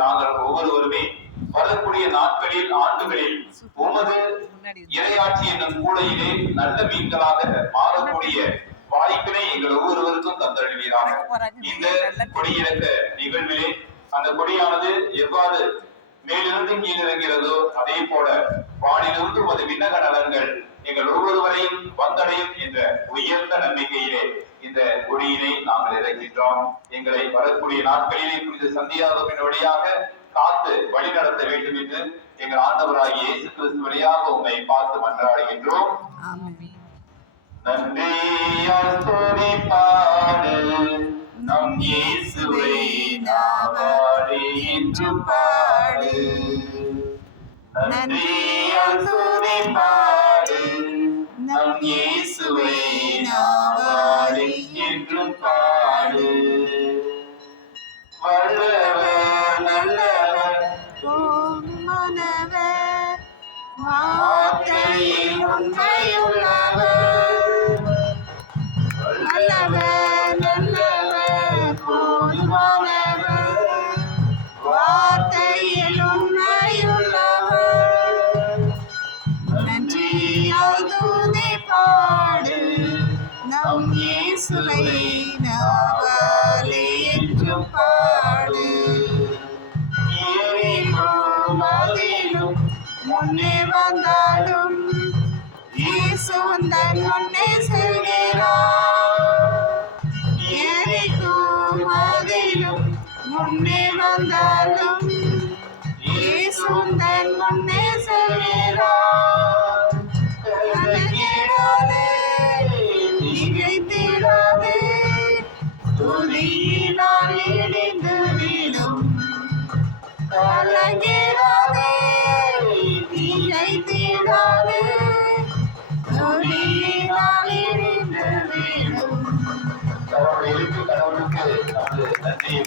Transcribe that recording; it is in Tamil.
நாங்கள் ஒவ்வொருவருமே வரக்கூடிய நாட்களில் ஆண்டுகளில் உமது இரையாட்சி என்னும் கூடையிலே நல்ல மீன்களாக மாறக்கூடிய வாய்ப்பினை எங்கள் ஒவ்வொருவருக்கும் தந்தருவீராக. இந்த கொடியிறக்க நிகழ்விலே அந்த கொடியானது எவ்வாறு மேலிருந்து கீழிறங்கிறதோ அதே போல வானிலிருந்து உமது விண்ணக நலன்கள் எங்கள் ஒவ்வொருவரையும் வந்தடையும் என்ற உயர்ந்த நம்பிக்கையிலே இந்த கொடியினை நாங்கள் இறக்கின்றோம். எங்களை வரக்கூடிய நாட்களிலே புனித சந்தியாகவின் வழியாக காத்து வழி நடத்த வேண்டும் என்று எங்கள் ஆண்டவராகிய இயேசு கிறிஸ்து வழியாக உம்மை பார்த்து மன்றாடுகின்றோம். நன்றியால் துதிப்பாடு நம் இயேசுவை நாவாடி என்றும் பாடு. நன்றியால் துதிப்பாடு நம் இயேசுவை நாவாடி என்றும் பாடு. வல்லவர் நல்லவர் மனவர் வார்த்தையில் உண்மையுள்ளவர். வல்லவர் நல்லவர் போதுமானவர் வார்த்தையில் உண்மையுள்ளவர். நன்றியால் துதிப்பாடு நம் இயேசுவை நாவாலே என்றும் பாடு. முன்னே வந்தாலும் இயேசு உந்தன் முன்னே செல்கிறார். எரிக்கும் மதிலும் முன்னே வந்தாலும் இயேசு உந்தன் முன்னே செல்கிறார். கலங்கிடாதே திகைத்திடாதே துதியினால் இடிந்து விடும். கலங்கிடாதே திகைத்திடாதே துதியினால் இடிந்து விடும். கடவுளுக்கு நன்றியை